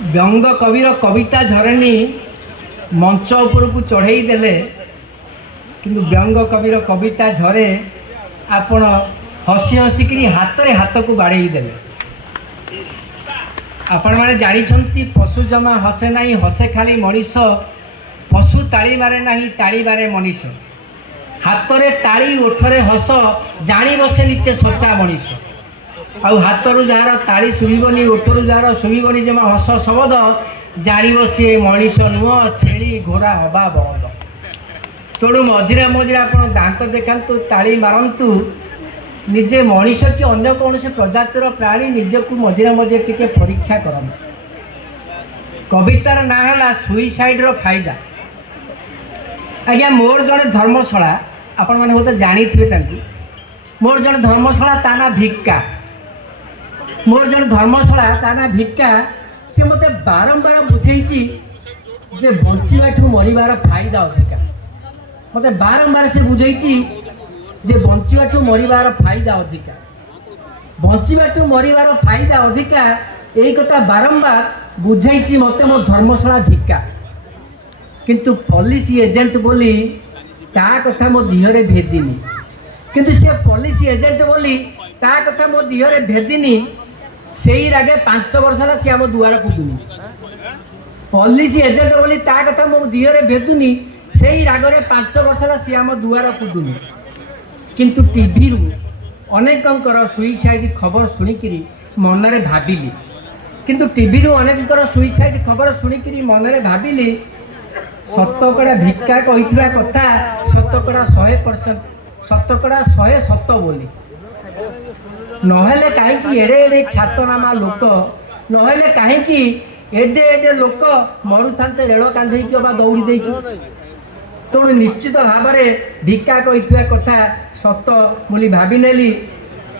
व्यंग कविर कविता झरेनी मंच उपरकू चढ़ई देले किंतु व्यंग कविर कविता झरे आपण हसी हसिकी हाथ रे हाथ को बाड़े देले। आपण माने जानी पशु जमा हसे नहीं हसे खाली मनीष पशु ताली मारे नहीं ताली मारे मनीष हाथ रे ताली ओठरे हस जानी बसे निचे सच्चा मनीष आउ हाथरू जार ताली शुभनी ओठरू जार शुभनी जमा हस शब्द जान सी मनीष नुह छेली घोड़ा हवा बलद तेणु मझिरे मझिरे आप दांत देखातु ताली मारतु निजे मनीष कि अन्य कौन से प्रजातिर प्राणी निजक मझिरे मझिरे टिके परीक्षा करन। कवितार ना है सुइसाइड रो फायदा। आज्ञा मोर जड़े धर्मशाला आपण मैंने बोलते जानी थे मोर जड़े धर्मशाला ता ना भिक्का मोर जड़े धर्मशाला ता ना भिक्का सी मत बारंबार बुझे जे बंचाठू मरबार फायदा अधिका मत बारंबार से बुझे जे बंचाठू मरबार फायदा अधिका बंचाठू मरबार फायदा अधिका यही कथा बारंबार बुझे मत मो धर्मशाला भिक्का किंतु पॉलिसी एजेंट बोली ता कथा मो दिहरे भेदिनी किंतु से पॉलिसी एजेंट बोली ता कथा मो दिहरे भेदिनी से ही रागे 5 वर्ष है सी आम दुआर कुदुनी पॉलिसी एजेंट बोली ता कथा मो दिहरे भेदुनी से ही रागरे 5 वर्ष है सी आम दुआर कुदुनी किंतु टीवी रु अनेकंकर सुइसाइड खबर शुणिकी मनरे भाविली किंतु टीवी रु अनेकंकर सुइसाइड खबर शुणिकी मनरे भाविली शतकड़ा भिक्का कही कथा शतकड़ा 100% शतकड़ा 100 सत बोली नहेले कहीं एडे एडे ख्यातनामा लोक नहेले कहीं एडे एडे लोक मरुता रेल कांधे दौड़ी दे तेणु निश्चित भाव में भिक्का कही कथा सत बोली भाविनेली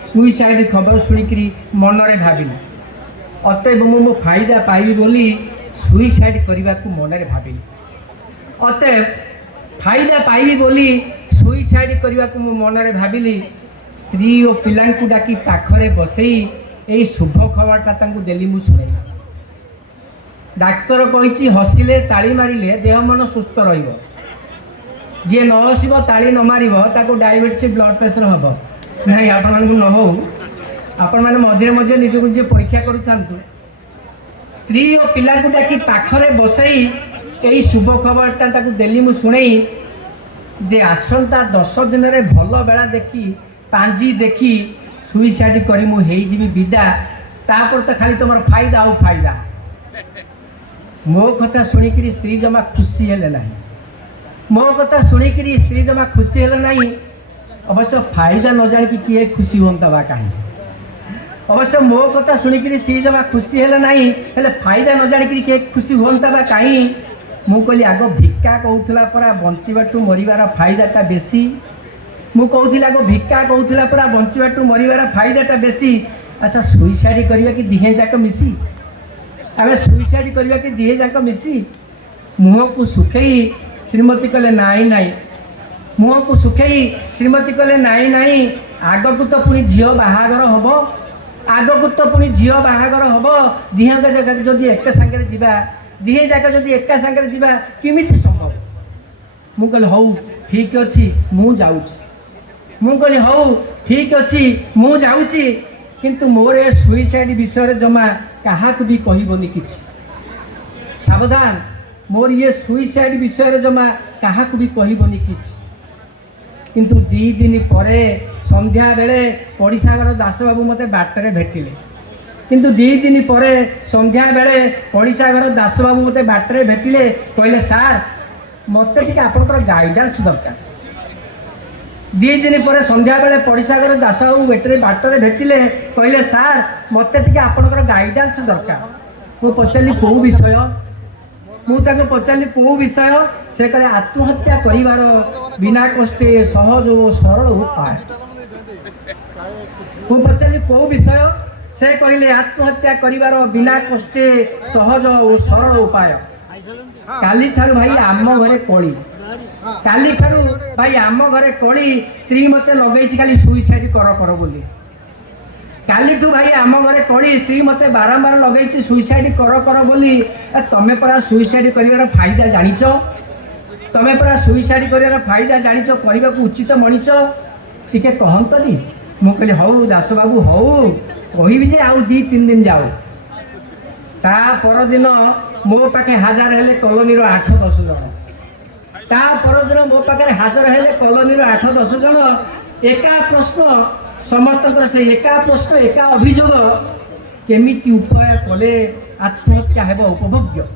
सुइसाइड खबर शुणिकी मनरे भाविली अतएव मो फायदा पाइबी बोली सुइसाइड करने को मनरे भाविली अतएव फायदा पाइबी बोली सुइसाइड करने को मनरे भाविली स्त्री और पिला डाकी पाखरे बसई यही शुभ खबरटा देली मु शुणे डाक्तर कही हसिले ताली मारिले देह मन सुस्थ रही जी न हसब ताली न मार डायबिटीज ब्लड प्रेशर हम ना आपण न हो आपण मैंने मझे मझे निजक निजे परीक्षा करूँ स्त्री और पिला डाकी पाखरे बसई यही शुभ खबरटा देली मु शुणे जे आसंता 10 दिन रे भल बेला देखी पांजी देखी सुइसाइड करी मु हेई विदा तापर तो खाली तुम फायदा आउ फायदा मो कथा शुणिकी स्त्री जमा खुशी हेले ना मो कथा शुणिकी स्त्री जमा खुशी हेले ना अवश्य फायदा न जान किए खुशी होता बा कहीं अवश्य मो कथा शुणिकी स्त्री जमा खुशी हेले ना हेले फायदा न जान किए खुशी होता बा कहीं मु कहली आग भिक्का कहूला परा बंचाठू मरबार फायदाटा बेसी मु कहूली आग भिक्का कहूला परा बंचाठू मरबार फायदाटा बेसी अच्छा सुइसाइड करवा कि दिहे जाक मिसी आम सुइसाइड करवा कि दिहे जाक मिसी मुह को सुखई श्रीमती कहले नाई नाई मुह को सुखई श्रीमती कहले नाई नाई आग को तो पुणी झील बाहागर हम आग को तो पुणी झील बाहागर हम दिहे जदि एक सांगे जा दिहे जाक जदि एका सांगे जा किमिति संभव मु कहली हौ ठीक अच्छी मु जाऊँ मु कहली हौ ठीक अच्छी मु जाऊँगी किंतु मोर ए सुइसाइड विषय जमा क्या भी कहबनी किछि सावधान मोर ये सुइसाइड विषय जमा क्या भी कहबनी किछि किंतु 2 दिन पर संध्या बेले पड़िशा घर दास बाबू मते बाटरे भेटिले किंतु 2 दिन पर संध्या बेले पड़िशा घर दास बाबू मते बाटरे भेटिले कहले सार मते टिके आपनकर गाइडेंस दरकार 2 दिन पर संध्या बेले पड़िशा घर दास बाबू बाटरे भेटिले कहले सार मते टिके आपनकर गाइडेंस दरकार मु पचारि कौ विषय मुझे पचारि कौ विषय से कहे आत्महत्या करिवार बिना कष्टे सहज और सरल उपाय मु पचारि कौ विषय से कहले आत्महत्या करिवार बिना कष्टे सहज और सरल उपाय काली ठारू भाई आम घरे कली काली ठारू भाई आम घरे कली स्त्री मते लगे खाली सुइसाइड कर बोली कालीठू भाई आम घरे कली स्त्री मत बारंबार लगे सुइसाइड कर बोली तमें परा सुइसाइड कर फायदा जानिच तमें परा सुइसाइड कर फायदा जानिच करने को उचित मणिच टी कहतनी मु कहली हौ दास बाबू हौ कहि आउ 2-3 दिन जाओ ता परदिन मो पाखे हाजर हेले कॉलोनी 8-10 जन ता परदिन मो पाखे हाजर हेले कॉलोनी 8-10 जन एका प्रश्न समस्त से एका प्रश्न एका अभियोग केमिति उपाय कले आत्महत्या हेब उपभोग्य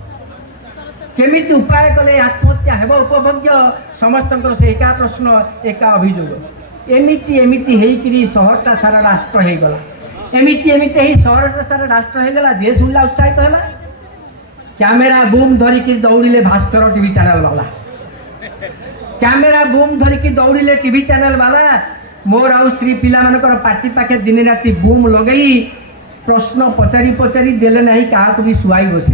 केमिति उपाय कले आत्महत्या हेब उपभोग्य समस्त से एका प्रश्न एका अभियोग एमिति एमिति हेकरी शहरटा सारा राष्ट्र हो गला एमिति एमिति हे शहरटा सारा राष्ट्र हो गला जे सुनला उत्साहित है कैमेरा बूम धरिकी दौड़िले भास्कर टीवी चैनल वाला कैमेरा बूम धरिकी दौड़िले टीवी चैनल वाला मोर आउ स्त्री पिला मानकर पार्टी पाखे दिन राति बूम लगे प्रश्न पचारि पचारि देले नहीं क्या भी शुआई बसे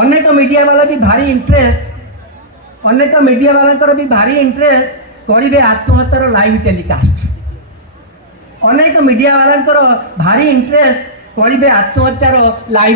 अनेक मीडिया वाला भी भारी इंटरेस्ट अनेक मीडिया वाला भी भारी इंटरेस्ट करेंगे आत्महत्यार लाइव टेलीकास्ट अनेक मीडिया वाला भारी इंटरेस्ट करेंगे आत्महत्यार लाइव